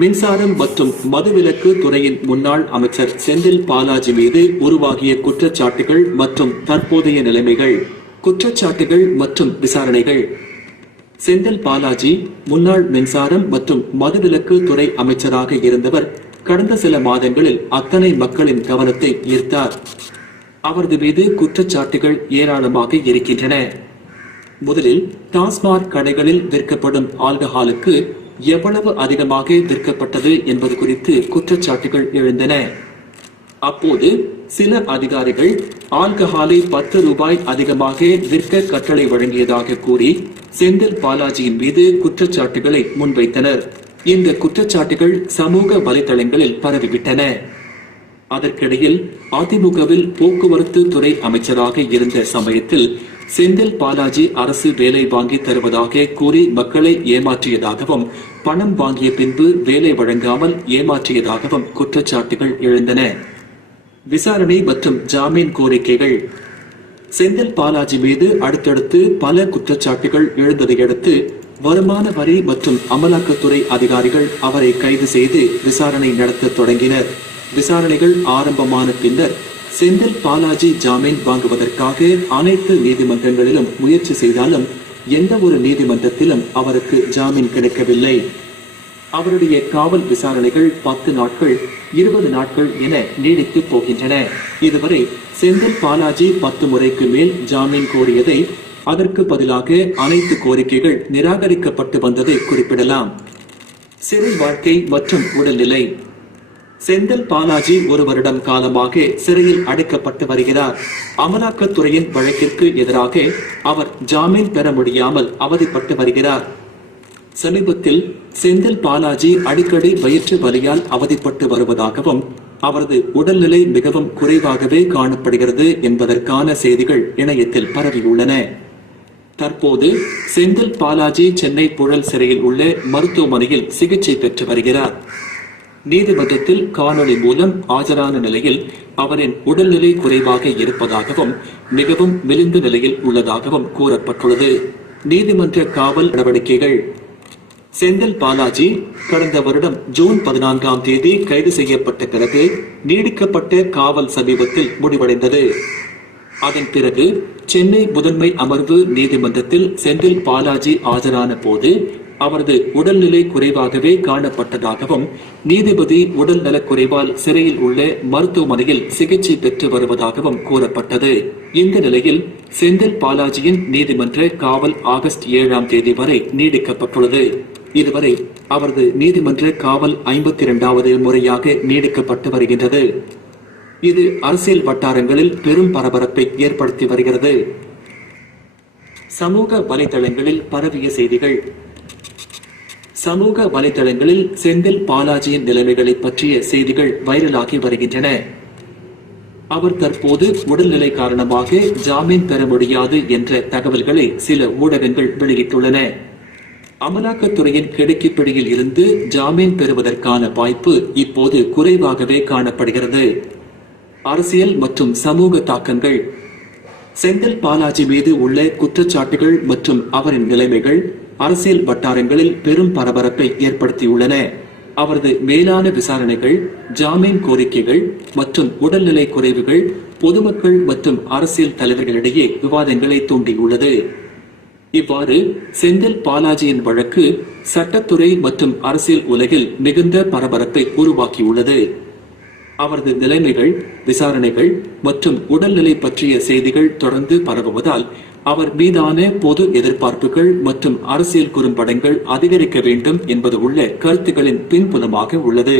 மின்சாரம் மற்றும் மதுவிலக்கு துறையின் முன்னாள் அமைச்சர் செந்தில் பாலாஜி மீது உருவாகிய குற்றச்சாட்டுகள் மற்றும் தற்போதைய நிலைமைகள். குற்றச்சாட்டுகள் மற்றும் விசாரணைகள். செந்தில் பாலாஜி முன்னாள் மின்சாரம் மற்றும் மதுவிலக்கு துறை அமைச்சராக இருந்தவர். கடந்த சில மாதங்களில் அத்தனை மக்களின் கவனத்தை ஈர்த்தார். அவரது மீது குற்றச்சாட்டுகள் ஏராளமாக இருக்கின்றன. முதலில் டாஸ்மாக் கடைகளில் விற்கப்படும் ஆல்கஹாலுக்கு எவ்வளவு அதிகமாக விற்கப்பட்டது என்பது குறித்து குற்றச்சாட்டுகள் எழுந்தன. அப்போது சில அதிகாரிகள் ஆல்கஹாலை 10 ரூபாய் அதிகமாக விற்க கட்டளை வழங்கியதாக கூறி செந்தில் பாலாஜியின் மீது குற்றச்சாட்டுகளை முன்வைத்தனர். இந்த குற்றச்சாட்டுகள் சமூக வலைதளங்களில் பரவிவிட்டன. அதற்கிடையில் அதிமுகவில் போக்குவரத்து துறை அமைச்சராக இருந்த சமயத்தில் செந்தில் பாலாஜி அரசு வேலை வாங்கி தருவதாக கூறி மக்களை ஏமாற்றியதாகவும் பணம் வாங்கிய பின்பு வேலை வழங்காமல் ஏமாற்றியதாகவும் குற்றச்சாட்டுகள் எழுந்தன. விசாரணை மற்றும் ஜாமீன் கோரிக்கைகள். செந்தில் பாலாஜி மீது அடுத்தடுத்து பல குற்றச்சாட்டுகள் எழுந்ததையடுத்து வருமான வரி மற்றும் அமலாக்கத்துறை அதிகாரிகள் அவரை கைது செய்து விசாரணை நடத்த தொடங்கினர். விசாரணைகள் ஆரம்பமான பின்னர் செந்தில் பாலாஜி ஜாமீன் வாங்குவதற்காக அனைத்து நீதிமன்றங்களிலும் முயற்சி செய்தாலும் எந்த ஒரு நீதிமன்றத்திலும் அவருக்கு ஜாமீன் கிடைக்கவில்லை. அவருடைய காவல் விசாரணைகள் 10 நாட்கள் 20 நாட்கள் என நீடித்து போகின்றன. இதுவரை செந்தில் பாலாஜி 10 முறைக்கு மேல் ஜாமீன் கோரியதை அதற்கு பதிலாக அனைத்து கோரிக்கைகள் நிராகரிக்கப்பட்டு வந்ததை குறிப்பிடலாம். சிறை வாழ்க்கை மற்றும் உடல்நிலை. செந்தில் பாலாஜி 1 வருடம் காலமாக சிறையில் அடைக்கப்பட்டு வருகிறார். அமலாக்கத்துறையின் வழக்கிற்கு எதிராக அவர் ஜாமீன் பெற முடியாமல் அவதிப்பட்டு வருகிறார். சமீபத்தில் செந்தில் பாலாஜி அடிக்கடி வயிற்று வலியால் அவதிப்பட்டு வருவதாகவும் அவரது உடல்நிலை மிகவும் குறைவாகவே காணப்படுகிறது என்பதற்கான செய்திகள் இணையத்தில் பரவியுள்ளன. தற்போது செந்தில் பாலாஜி சென்னை புழல் சிறையில் உள்ள மருத்துவமனையில் சிகிச்சை பெற்று வருகிறார். நீதிமன்றத்தில் காணொளி மூலம் ஆஜரான நிலையில் அவரின் உடல்நிலை குறைவாக இருப்பதாகவும் மிகவும் மெலிந்த நிலையில் உள்ளதாகவும் கூறப்பட்டுள்ளது. நீதிமன்ற காவல் நடவடிக்கைகள். செந்தில் பாலாஜி கடந்த வருடம் ஜூன் 14ஆம் தேதி கைது செய்யப்பட்ட பிறகு நீடிக்கப்பட்ட காவல் சமீபத்தில் முடிவடைந்தது. அதன் பிறகு சென்னை முதன்மை அமர்வு நீதிமன்றத்தில் செந்தில் பாலாஜி ஆஜரான போது அவரது உடல்நிலை குறைவாகவே காணப்பட்டதாகவும் நீதிபதி உடல் நலக்குறைவால் சிறையில் உள்ள மருத்துவமனையில் சிகிச்சை பெற்று வருவதாகவும் கூறப்பட்டது. இந்த நிலையில் செந்தில் பாலாஜியின் நீதிமன்ற காவல் ஆகஸ்ட் 7ஆம் தேதி வரை நீடிக்கப்பட்டுள்ளது. இதுவரை அவரது நீதிமன்ற காவல் 52வது முறையாக நீடிக்கப்பட்டு வருகின்றது. இது அரசியல் வட்டாரங்களில் பெரும் பரபரப்பை ஏற்படுத்தி வருகிறது. சமூக வலைதளங்களில் பரவிய செய்திகள். சமூக வலைதளங்களில் செந்தில் பாலாஜியின் நிலைமைகளை பற்றிய செய்திகள் வைரலாகி வருகின்றன. அவர் தற்போது உடல்நிலை காரணமாக ஜாமீன் பெற முடியாது என்ற தகவல்களை சில ஊடகங்கள் வெளியிட்டுள்ளன. அமலாக்கத்துறையின் கிடுக்கிப்பிடியில் இருந்து ஜாமீன் பெறுவதற்கான வாய்ப்பு இப்போது குறைவாகவே காணப்படுகிறது. அரசியல் மற்றும் சமூக தாக்கங்கள். செந்தில் பாலாஜி மீது உள்ள குற்றச்சாட்டுகள் மற்றும் அவரின் நிலைமைகள் அரசியல் வட்டாரங்களில் பெரும் பரபரப்பை ஏற்படுத்தியுள்ளன. அவரது மேலான விசாரணைகள், ஜாமீன் கோரிக்கைகள் மற்றும் உடல்நிலை குறைவுகள் பொதுமக்கள் மற்றும் அரசியல் தலைவர்களிடையே விவாதங்களை தூண்டியுள்ளது. இவ்வாறு செந்தில் பாலாஜியின் வழக்கு சட்டத்துறை மற்றும் அரசியல் உலகில் மிகுந்த பரபரப்பை உருவாக்கியுள்ளது. அவரது நிலைமைகள், விசாரணைகள் மற்றும் உடல்நிலை பற்றிய செய்திகள் தொடர்ந்து பரவுவதால் அவர் மீதான பொது எதிர்பார்ப்புகள் மற்றும் அரசியல் குறும்படங்கள் அதிகரிக்க வேண்டும் என்பது உள்ள கருத்துக்களின் பின்புலமாக உள்ளது.